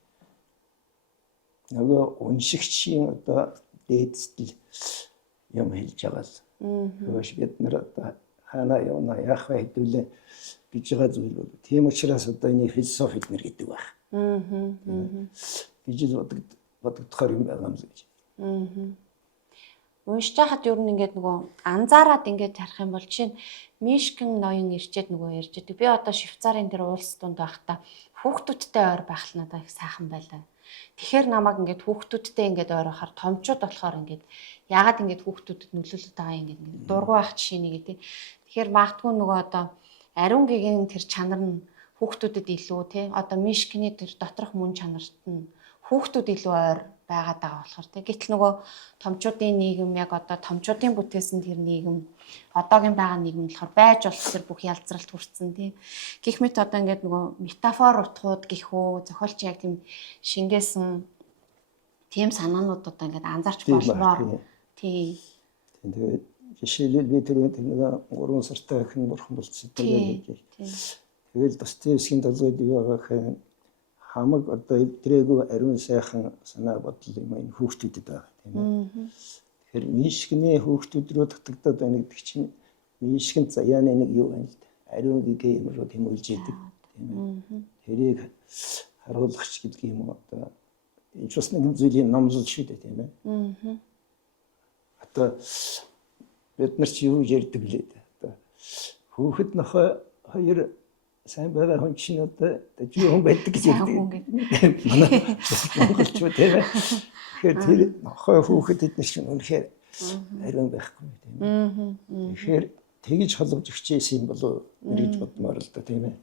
Нөгөө уншигчийн одоо дээдсэл юм хэлж байгаа л. Хөөш бид нар одоо хана явна яах вэ хэдүүлээ гэж байгаа зүйл бол. Тийм учраас одоо энэ философи нэр гэдэг байх. Гэж бодогдохоор юм байгаа юм л гэж. Уншиж хахад ер нь ингээд нөгөө анзаараад ингээд харах юм бол жишээ нь Мишкин ноён ирчээд нөгөө ярьж байдаг. Би одоо Швейцарын тэр улс дунд байхдаа хүүхдүүдтэй ойр байх л надад их сайхан байлаа. Тэгэхээр намайг ингээд хүүхдүүдтэй ингээд ойр байхаар томчууд болохоор ингээд яагаад ингээд хүүхдүүдэд нөлөөлөд байгаа юм ингээд дургу байх жишээ нэг тий. Тэгэхээр магадгүй нөгөө одоо ариун гэгийн тэр чанар нь хүүхдүүдэд илүү тий. Одоо Мишкины тэр доторх мөн чанарт нь хүүхдүүд илүү ойр байгаад байгаа болохоор тий. Гэтэл нөгөө томчуудын нийгэм яг одоо томчуудын бүтээсэн тэр нийгэм одоогийн байгаа нийгэм болохоор байж болох тэр бүх ялцралт хүрсэн тий. Гэх мэт одоо ингээд нөгөө метафор утгууд гэх үү зохиолч яг тийм шингээсэн тийм санаанууд одоо ингээд анзаарч болмоор тий. Тэгээд жишээлбэл би тэр нэг 3 сартай хэн бурхан болцсон гэдэг. Тэгэл Достоевскийн толгойд байгаа хэн хамаг одоо эвдрээгүй ариун сайхан санаа бодол юм энэ хүүхдүүдэд байгаа тийм ээ. Тэгэхээр Мишкины хүүхдүүд рүү татагдаад байна гэдэг чинь Мишкин заяаны нэг юу байна л да. Ариун гэгээ юм руу тэмүүлж идэг тийм ээ. Тэрийг харуулгач гэдэг юм одоо энэ ч бас нэг зүйлийн номлол шүү дээ тийм ээ. Одоо бид нар чи юу ярьдаг лээ да. Хүүхэд нөхөө хоёр сайн байгаа хүн чинь одоо жив хүн байдаг гэж ярьдаг. Манай монголчууд тийм ээ. Тэгэхээр тэр нохой хүүхэд эдгээр чинь үнэхээр ариун байхгүй тийм ээ. Тэгэхээр тэгж холбож өгчээсэн юм болов уу гэж бодмоор л да тийм ээ.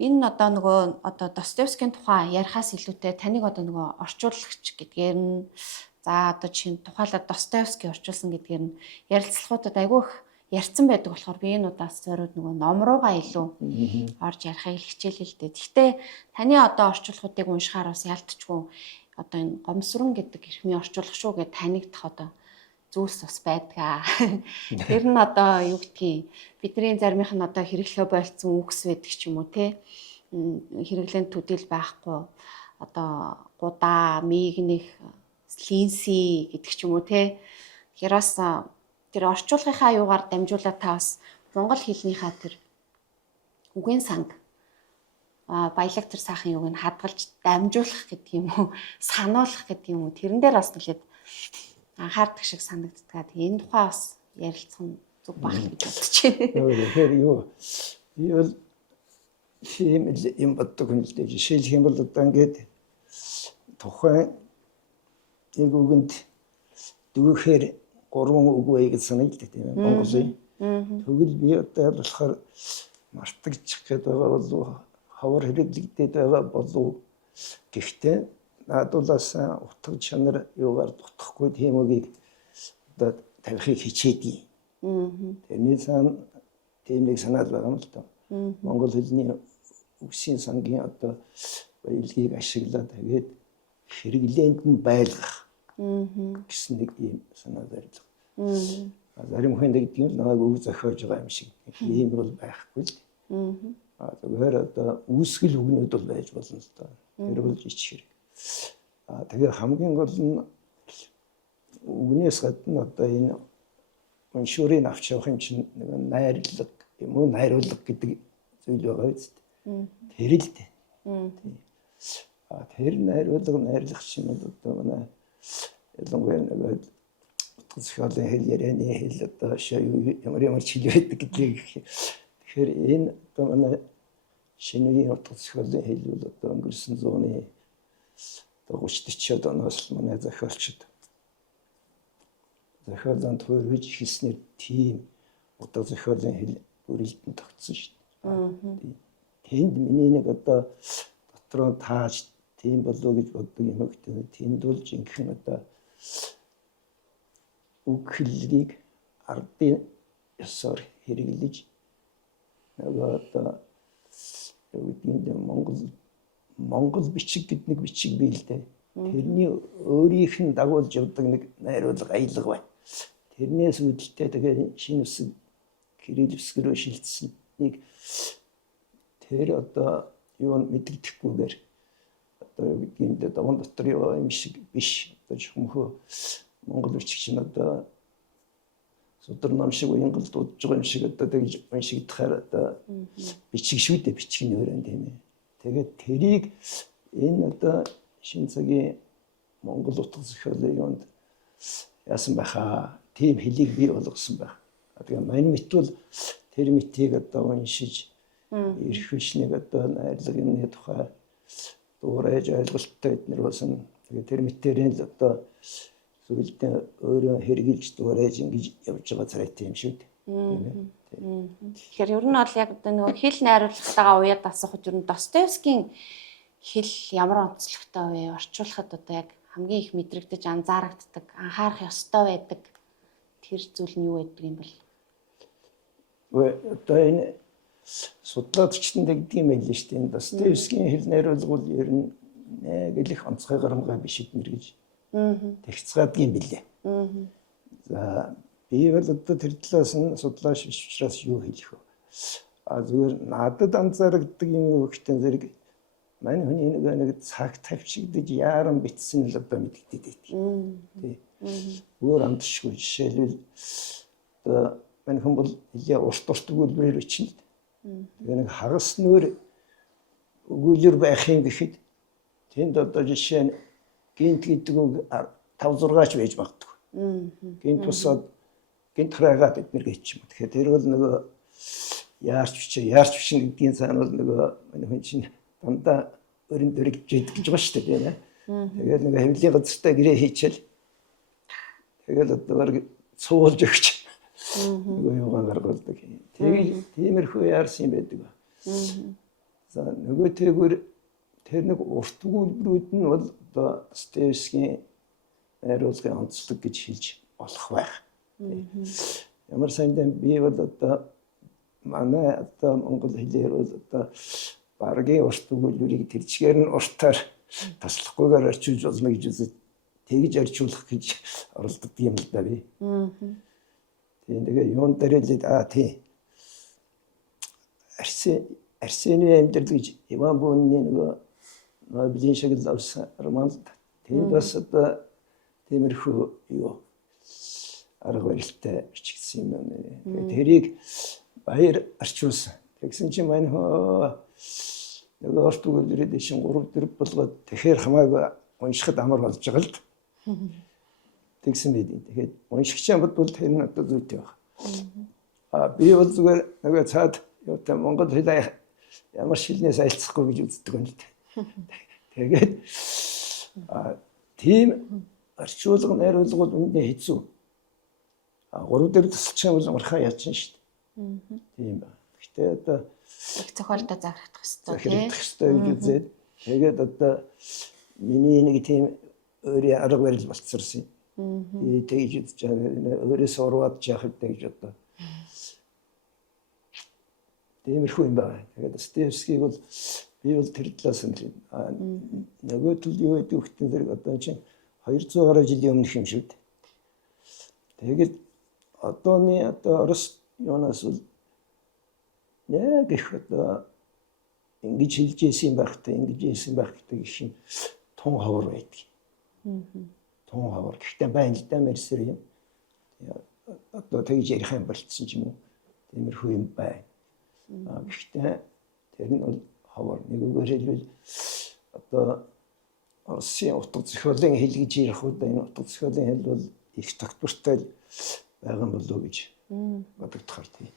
Энэ одоо нөгөө одоо Достоевскийн тухай ярихаас илүүтэй таныг одоо нөгөө орчуулагч гэдгээр нь за одоо чинь тухайлаад Достоевский орчуулсан гэдгээр нь ярилцлагуудад айгүй их ярьсан байдаг болохоор би энэ удаас зориуд нөгөө ном руугаа илүү орж ярихыг хичээлээ л дээ. Гэхдээ таны одоо орчуулгуудыг уншихаар бас ялтчгүй одоо энэ гомсрон гэдэг эрхмийн орчуулга шүү гэж танигдах одоо зүйлс бас байдгаа. Тэр нь одоо юу гэдгийг бидний заримийнх нь одоо хэрэглээ болцсон үгс байдаг ч юм уу те. Хэрэглэн төдийл байхгүй одоо гудаа, мигнэх, линси гэдэг ч юм уу те. Тэгэхээр бас тэр орчуулгынхаа юугаар дамжуулаад та бас монгол хэлнийхаа тэр үгийн санг баялаг тэр сайхан юуг нь хадгалж дамжуулах гэдэг юм уу, сануулах гэдэг юм уу. Тэрэн дээр бас нэлээд анхаардаг шиг санагддаг. Тэгээ энэ тухай бас ярилцах нь зүг байх гэж бодож байна. Тэгэхээр юу би бол тийм юм боддог юм л дээ. Жишээлх юм бол одоо ингээд тухайн нэг үгэнд дүүхээр 3 үг бай гэж санагддаг тийм ээ Монголын. Тэгвэл би одоо болохоор мартагчих гээд байгаа болов ховор хэрэглэгдээд байгаа болов гэхдээ наадуулаас утга чанар юугаар дутхгүй тийм үгийг одоо тавихыг хичээдэг. Тэрний сан тийм нэг санаад байгаа юм л да. Монгол хэлний үгсийн сангийн одоо баялагийг ашиглаад тэгээд хэрэглээнд нь байлгах гэсэн нэг юм санаа барилга. Зарим хүн гэдэг нь намайг үг зохиож байгаа юм шиг ийм бол байхгүй л. Тэгэхээр одоо үүсгэл үгнүүд бол байж болно л да. Тэр бол жич хэрэг. Тэгээ хамгийн гол нь үгнээс гадна одоо энэ уншуурыг авч явах юм чинь нэг найрлага юм уу найруулга гэдэг зүйл байгаа биз дээ. Тэр л дээ. Тэр найруулга чинь одоо манай ялангуяа нэг утга зохиолын хэл ярианы хэл одоо ямар чиг байдаг гэдгийг тэгэхээр энэ одоо манай шинэ үеийн утга зохиолын хэл бол одоо өнгөрсөн зууны 30-40 оноос манай зохиолчид зохиолонд хөрвиж хэлснээр тийм утга зохиолын хэл бүрэлдэн тогтсон шүү дээ. Тэнд миний нэг одоо дотроо тааж тийм болов гэж боддог юм гэдэг. Тэнд бол жинхэнэ одоо үг хэллэгийг ардын ёсоор хэрэглэж нөгөө одоо гэдэг Монгол бичиг гэдэг нэг бичиг бий л дээ. Тэрний өөрийнх нь дагуулж явдаг нэг найруулга аялга байна. Тэрнээс үүдэлтэй тэгээ шинэ үсэг Кирилл үсгэрөө шилжсэн нэг тэр одоо юу мэддэхгүйгээр одоо гэдгийг даван дотор яваа юм шиг биш. Одоо зөвхөн Монгол бичигч нь одоо судар нам шиг уянгал дуудаж байгаа юм шиг одоо тэгж уншигдахаар одоо бичиг шүү дээ, бичгийн өрөөнд тийм ээ. Тэгээд тэрийг энэ одоо шинэ цагийн Монгол утга зохиолын юунд яасан байхаа, тийм хэлийг бий болгосон байх. Тэгээ мань мэт бол тэр мэтийг одоо уншиж эрх хүчнийг одоо найрлагын тухай дуурайж ойлголттой эднэр болсон. Тэгээ тэр мэтэрийн л одоо зүйлдээ өөрөө хэрэгжилж дуурайж ингэж явж байгаа царайтай юм шүү дээ. Тэгэхээр ер нь бол яг одоо нөгөө хэл найруулгатайгаа уяад асуухад ер нь Достоевскийн хэл ямар онцлогтой вэ? Орчуулахад одоо яг хамгийн их мэдрэгдэж анзаарагддаг, анхаарах ёстой байдаг тэр зүйл нь юу байдаг юм бэл? Одоо энэ судлаачдын гэдэг юм байл шүү дээ. Достоевскийн хэл найруулга бол ер нь нэг их онцгой гарамгай биш эднэр гэж тэгцгаадаг юм билээ. За би бол одоо тэр талаас нь судлаач биш учраас юу хэлэх вэ? Зүгээр надад анзаарэгддэг юм өгөхтэй зэрэг мань хүний нэг цаг тавьчигдаж яаран битсэн л одоо мэддэгдээд байдаг. Тий. Өөр амтшгүй жишээлбэл одоо мань хүн бол илээ урт өгүүлбэрээр бичнэ. Тэгээ нэг хагас нөр өгүүлбэр байх юм гэхэд тэнд одоо жишээ нь гинт гэдэг үг 5-6 ч байж магадгүй. Гинт тусаад гинт хараагаад эднэр гэж юм. Тэгэхээр тэр бол нөгөө яарч бичнэ гэдгийн цаана бол нөгөө мань хүн чинь дандаа өрн дөрөг жид гэж байгаа шүү дээ. Тэгээд нөгөө хөвлийн газартаа гэрээ хийчихэл тэгээд одоо цуулж өгч нөгөө юугаар гаргалдаг. Тэгээд тиймэрхүү яарсан юм байдаг. За нөгөө тэгвэр тэр нэг урт өгүүлбэрүүд нь бол одоо Достоевскийн найруулгын онцлог гэж хэлж болох байх. Ямар сандаа би бол одоо манай одоо монгол хэлээр бол одоо баргийн урт өгүүлбэрийг тэрчгээр нь уртаар таслахгүйгээр орчуулж болно гэж үзэж тэгж орчуулах гэж оролддог юм л да би. Тэгээ юун дээр л тий. Арсений амьдрал гэж Иван Бунны нөгөө Нобелийн шагнал авсан роман тэнд бас одоо тиймэрхүү юу арга барилтай бичигдсэн юм байна. Тэрийг баяр орчуулсан. Тэгсэн чинь мань нөгөө урт өгүүлбэрээ дэшин 3-4 болгоод тэгэхээр хамаагүй уншихад амар болж байгаа л. Тэгсэн байд. Тэгэхээр уншигчаа бодвол тэр нь одоо зүйтэй байна. Би бол зүгээр нөгөө цаад юутай монгол хэлээ ямар шилнээс айлцахгүй гэж үздэг юм л дээ. Тэгээд тийм орчуулга найруулга бол үндэ хэцүү. 3-4 тасалчих юм бол мархаа яачин шүү дээ. Тийм ба. Гэхдээ одоо их зохиолдоо зарагдах хэрэгтэй гэж үзээд тэгээд одоо миний нэг тийм өөрийн арга барил болцсон юм. Тэгж үзэж байгаа өөрөөс урваад яах вэ гэж одоо тиймэрхүү юм байна. Тэгээд Достоевскийг бол би бол тэр талаас нь нөгөө төл юу гэдэг үхтэн зэрэг одоо чинь 200 гаруй жилийн өмнөх юм шүү дээ. Тэгээд одооны одоо Орос юунаас бол яг их одоо ингэж хэлж ийсэн байхтай ингэж ийсэн байх гэдэг их тун ховор байдаг. Тун ховор гэхдээ байна л да мэрсэр юм. Одоо тэгж ярих юм болцсон ч юм уу. Тиймэрхүү юм байна. Гэхдээ тэр нь бол ховор нэг үгээр хэлбэл одоо Оросын утга зохиолын хэл гэж ярих удаа энэ утга зохиолын хэл бол их тогтвортой байгаа юм болов уу гэж бодогдохоор тийм.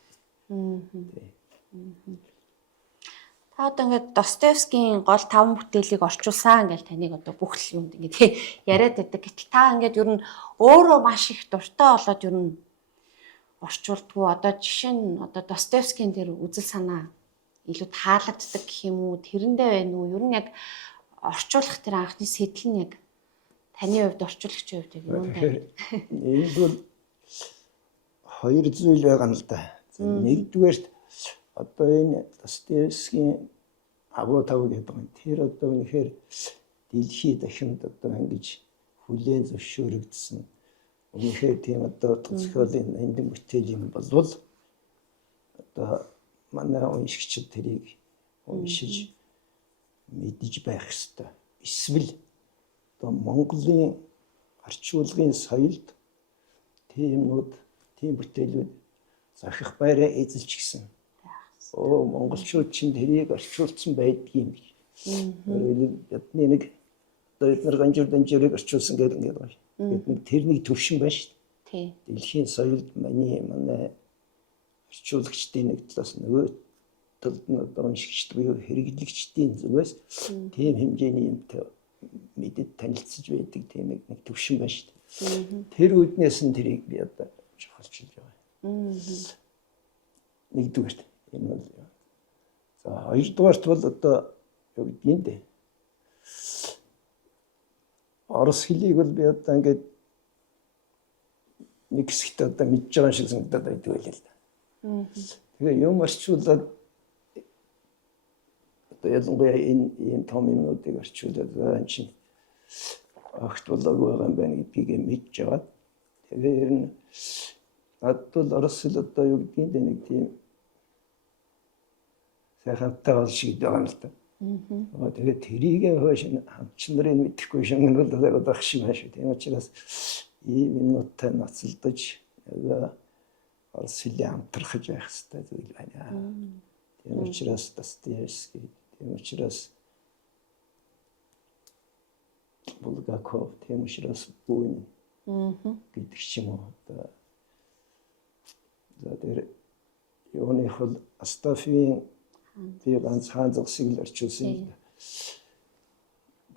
Та одоо ингээд Достоевскийн гол 5 бүтээлийг орчуулсан гэж таныг одоо бүх л юмд ингээд яриад байдаг. Гэтэл та ингээд ер нь өөрөө маш их дуртай болоод ер нь орчуулдгүү. Одоо жишээ нь одоо Достоевскийн тэр үзэл санаа илүү таалагддаг гэх юм уу? Тэрэндээ байна уу? Ер нь яг орчуулах тэр анхны сэтэл нь яг таны хувьд орчуулагчийн хувьд яг юу вэ? Энэ бол хоёр зүйл байгаа юм л да. Нэгдүгээрт одоо энэ Достоевскийн агуу тав гэдэг юм. Тэр одоо үнэхээр дэлхий дахинд одоо ингэж хүлээн зөвшөөрөгдсөн. Үнэхээр тийм одоо утга зохиолын эндэн бүтээл юм болвол одоо манай уншигчид тэрийг уншиж мэдж байх ёстой. Эсвэл одоо Монголын орчуулгын соёлд тийм бүтээлүүд захих байраа эзэлж гисэн. Монголчууд чинь тэрийг орчуулсан байдгийм гэж. Бидний нэг одоо эдгээр ганжуур дамжуурыг орчуулсан гэдэг ингээд байна. Бид тэр нэг төвшин байна шүү дээ. Дэлхийн соёлд манай орчуулагчдын нэг талаас нөгөө талд нь одоо уншигчд буюу хэрэглэгчдийн зүгээс тийм хэмжээний юмтай мэдээд танилцж байдаг тийм нэг төвшин байна шүү дээ. Тэр үүднээс нь тэрийг би одоо жохолчилж байгаа. Нэгдүгээр энэ бол. За хоёрдугаарт бол одоо юу гэдгийг дээ. Орос хэлийг бол би одоо ингээд нэг хэсэгт одоо мэдж байгаа шиг санагдаад байдаг байлаа л да. Тэгээ юм орчуулаад одоо ялангуяа энэ том юмнуудыг орчуулаад энэ чинь огт болоогүй байгаа юм байна гэдгийг мэдж аваад тэгээ ер нь адтул орос хэл одоо юу гэдгийг нэг тийм сайхантай бол шиг байгаа юм л да. Тэгээд тэрийг хойш хамчин нарын мэдэхгүй шингэн бол одоо шиг байна шүү. Тийм учраас ийм юмнуудтай ноцолдож орос хэлийг амтрахж байх хэрэгтэй зүйл байна. Тийм учраас Достоевский, тийм учраас Булгаков, тийм учраас Бунин гэдэг ч юм уу. За тэр юуны хол Астафийн би ганц хаан зогсыг л орчуулсан.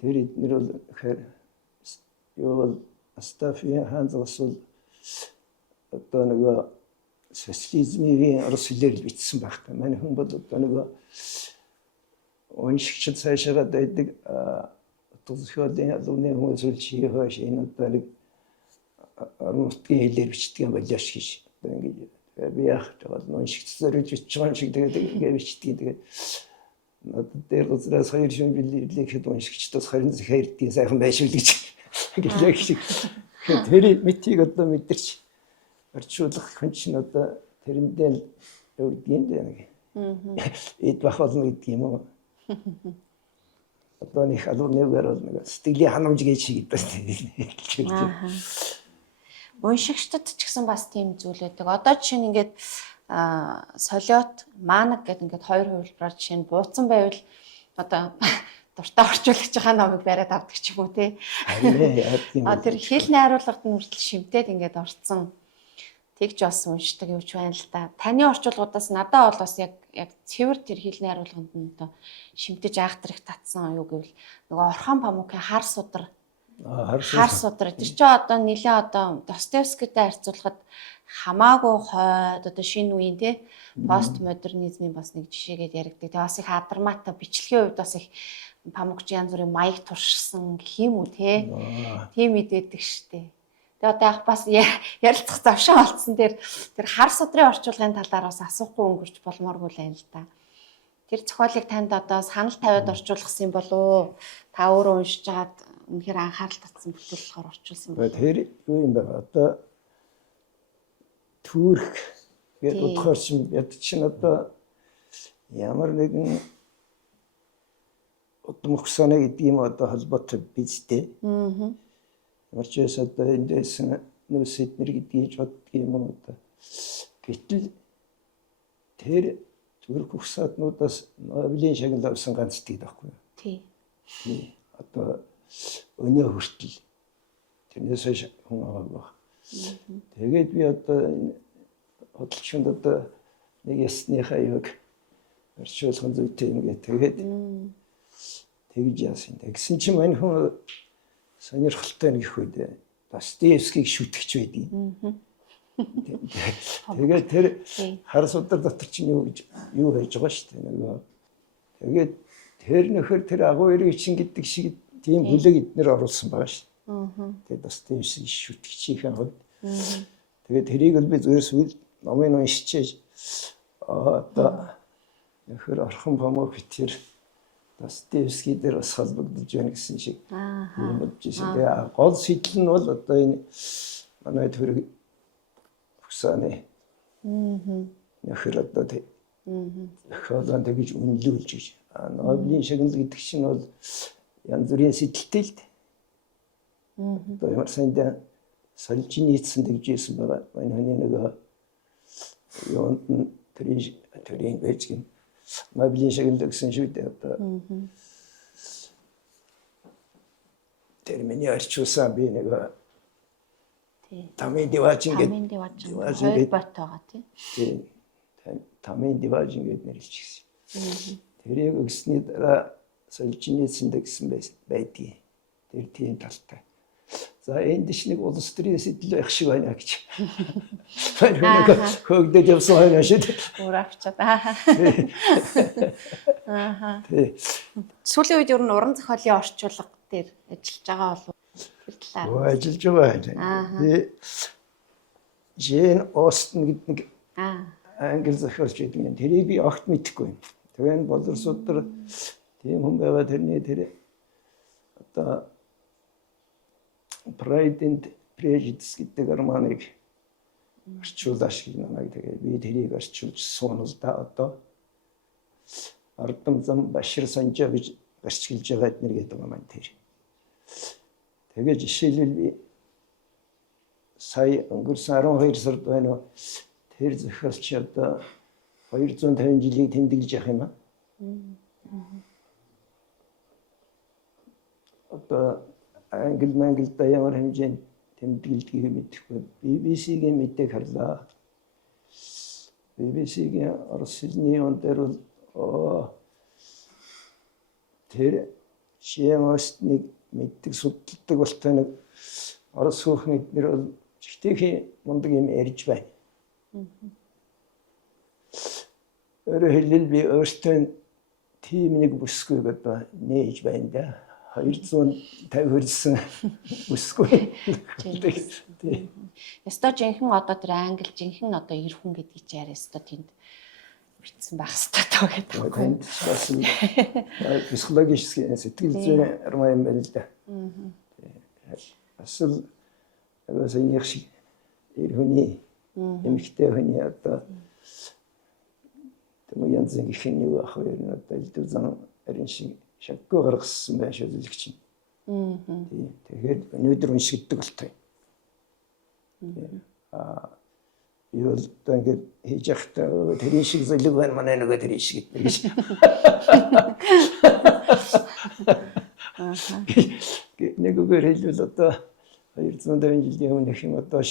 Тэр эднэр бол гэхээр юу бол Астафийн хаан зогс бол одоо нөгөө социализмын орос хэлээр л бичсэн байх та. Манай хүн бол одоо нөгөө уншигчд цаашаад байдаг утга зохиолын албаны хүмүүс үл чи хойш энэ одоо нэг орнотгийн хэлээр бичдэг юм болоо шиг. Одоо ингэж би яах вэ? Уншигч зориулж бичиж байгаа шиг тэгээд ингэ бичдэг. Тэгээд надад дээр уцраас хоёр шин билийхэд уншигчдаас 20 захиардгийн сайхан байшгүй гэж гэлээ шиг. Тэр мэтийг одоо мэдэрч орчуулах хүн чинь одоо тэрэндээ юу гэдгийг нэг эд бах болно гэдэг юм уу? Одоо нэг алуунаар бол нэг сэтгэлийн ханамж гэж шиг байна. Уншигчдад ч гэсэн бас тийм зүйл байдаг. Одоо жишээ нь ингээд солиот, маанаг гэдэг ингээд хоёр хувилбараар жишээ нь бууцсан байвал одоо дуртай орчуулагчийнхаа номыг бариад авдаг ч юм уу тий. Тэр хэл найруулгад нь хүртэл шимтээд ингээд орцсон. Тэгж бас уншдаг юм ч байна л да. Таны орчуулгуудаас надад бол бас яг цэвэр тэр хэл найруулганд нь одоо шимтэж айхтрах татсан юу гэвэл нөгөө Орхон Памукийн хар судар тэр чинь одоо нэлээ одоо Достоевскийтэй харьцуулахад хамаагүй хойд одоо шинэ үеийн тий постмодернизмын бас нэг жишээгээд яригддаг. Тэгээ бас их адармаатай бичлэгийн хувьд бас их Памукч янз бүрийн маяг туршсан гэх юм уу тий. Тийм мэдээдэг штэ. Тэгээ одоо яг бас ярилцах завшаа олцсон тэр хар судрын орчуулгын талаар бас асуухгүй өнгөрч болмооргүй л юм л да. Тэр зохиолыг танд одоо санал тавиад орчуулгасан болов уу? Та өөрөө уншиж чаад үнэхээр анхаарал татсан бүтээл болохоор орчуулсан байна. Тэр юу юм бэ? Одоо Түрк гэдэг утгаар чинь яд чинь одоо ямар нэгэн удам хөсөнө гэдэг юм одоо холбоотой бизтэй. Ямар ч байсан одоо эндээс нүсэд нэр гэдгийг боддог юм уу одоо. Гэтэл тэр Түрк хөсөднүүдээс Нобелийн шагнал авсан ганц тийм байхгүй юу? Тий. Одоо өнөө хүртэл тэрнээс хүн аваагүй. Тэгээд би одоо хөдөлгөөнд одоо нэг ясныхаа юг орчуулгын зүйтэй юм гээ тэгээд тэгж яасан. Тэгсэн чинь мань хүн сонирхолтой нэг их үед Достоевскийг шүтгэж байдгийг. Тэгээд тэр хар судар дотор чинь юу хийж байгаа шүү дээ нөгөө. Тэгээд тэр нөхөр тэр агуу эрэг чин гэдэг шиг тийм бүлэг эднэр оруулсан байгаа шүү. Тэгээд Достоевскийг шүтгэжийнхэн хувьд. Тэгээд тэрийг л би зүрээс номын уншиж одоо нөхөр Орхон Памук тэр Достоевский дээр бас холбогдож байна гэсэн шиг Аа. юм бодож байсан. Тэгээ гол сэтэл нь бол одоо энэ манай төрөг хүсааны нөхөр одоо зохиолоо тэгж үнэлүүлж гэж. Нобелийн шагнал гэдэг чинь бол янз бүрийн сэтэлтэй л дээ. Одоо ямар сайндаа Солженицын тэгжсэн байгаа. Манай хүний нөгөө юунд нь төрийн байж гин Нобелийн шагнал гэсэн шүү дээ. Одоо термины арчуулсан би нөгөө Тамийн диважин гэдэг хоёр бот байгаа тий. Тамийн диважин гэдэг нэрлэчихсэн. Тэрийг өгсөний дараа Солженицын гэсэн байдгийг. Тэр тийм талтай. За энд ч нэг улс төрийн сэтэл байх шиг байна гэж. Хөгдөд явсан байна шүү дээ. Өөр авчаад. Аа. Тий. Сүүлийн үед ер нь уран зохиолын орчуулга дээр ажиллаж байгаа болов тэр талаар. Ажиллаж байгаа. Би Jane Austen гэдэг нэг англи зохиолч гэдэг юм. Тэрийг би огт мэдэхгүй юм. Тэгээд боловсролтор тийм хүн байгаа тэрний тэр одоо Pride and Prejudice гэдэг романыг орчуулаш гэж намайг тэгээд би тэрийг орчуулж суун л да одоо Ардам зам Башир Санжаа гэж гарчилж байгаа эднэр гэдэг юм маань тэр. Тэгээд жишээлбэл би сая өнгөрсөн 12 сард байна уу тэр зохиолч одоо 250 жилийг тэмдэглэж явах юм аа. Одоо англ ямар хэмжээнд тэмдэглэдгийг мэдэхгүй. BBC-гийн мэдээг харлаа. BBC-гийн орос хэлний он дээр бол тэр Jane Austen-ыг мэддэг судалдаг болтой нэг орос хүүхэн эднэр бол жигтэйхэн мундаг юм ярьж байна. Өөрөөр хэлбэл би өөртөө тийм нэг бүсгүй одоо нээж байна да. 250 хүрсэн бүсгүй. Ястаа жинхэнэ одоо тэр англи жинхэнэ одоо эр хүн гэдгийг чи яриа ястаа тэнд бичсэн байх хэвээр тоо гэдэг юм. Психологический сэтгэл зүйн роман юм байна л да. Асал агасны шиг эр хүний эмэгтэй хүний одоо тэм янзын гихэн юу ах вэ одоо элдв зам арин шиг шаггүй гаргасан байх үзэлгч. Тэгээд өнөөдөр уншигддаг болтой. Юу л одоо ингээд хийж явахдаа тэрийн шиг зөвлөг байна манай нөгөө тэрийн шиг гэдэг гэж. Нэггээр хэлбэл одоо 250 жилийн өмнөх юм одоо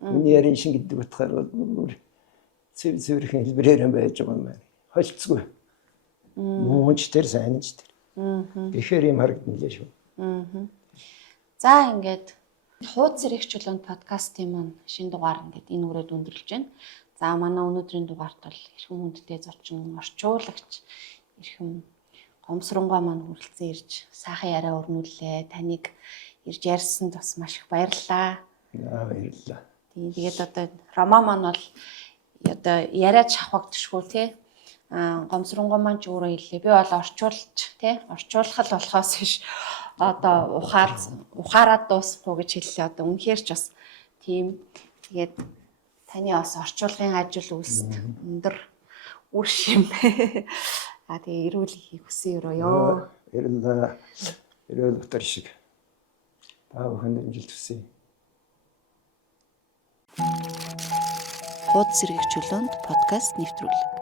миний ярин шин гэдэг утгаар бол цэвэрхэн хэлбэрээр байж байгаа юм байна. Холцгүй. Мууч тэр сайнч тэр. Гэхээр юм харагдана лээ шүү. За ингээд хуудас эрхчлэн подкастын маань шинэ дугаар ингээд энэ үрээд өндөрлж байна. За манай өнөөдрийн дугаарт бол эрхэм хүндтэй зочин орчуулагч эрхэм Гомсронгой маань хүрэлцэн ирж сайхан яриа өрнүүллээ. Таныг ирж ярьсанд бас маш их баярлалаа. Баярлалаа. Тэгээд одоо роман маань бол одоо яриач шавхагдшгүй тий. Гомсронгой маань ч өөрөө хэлээ. Би бол орчуулж тий. Орчуулах л болохоос биш одоо ухаарад дуусахгүй гэж хэллээ. Одоо үнэхээр ч бас тийм. Тэгээд таны бас орчуулгын ажил үүсэт өндөр үр шим. Тэгээ эрүүл хийх хүсэн ёо. Баярлалаа. Эрүүл дотор шиг. Та бүхэнд амжилт хүсье. Хуудас эрхчлөнд подкаст нэвтрүүлэг.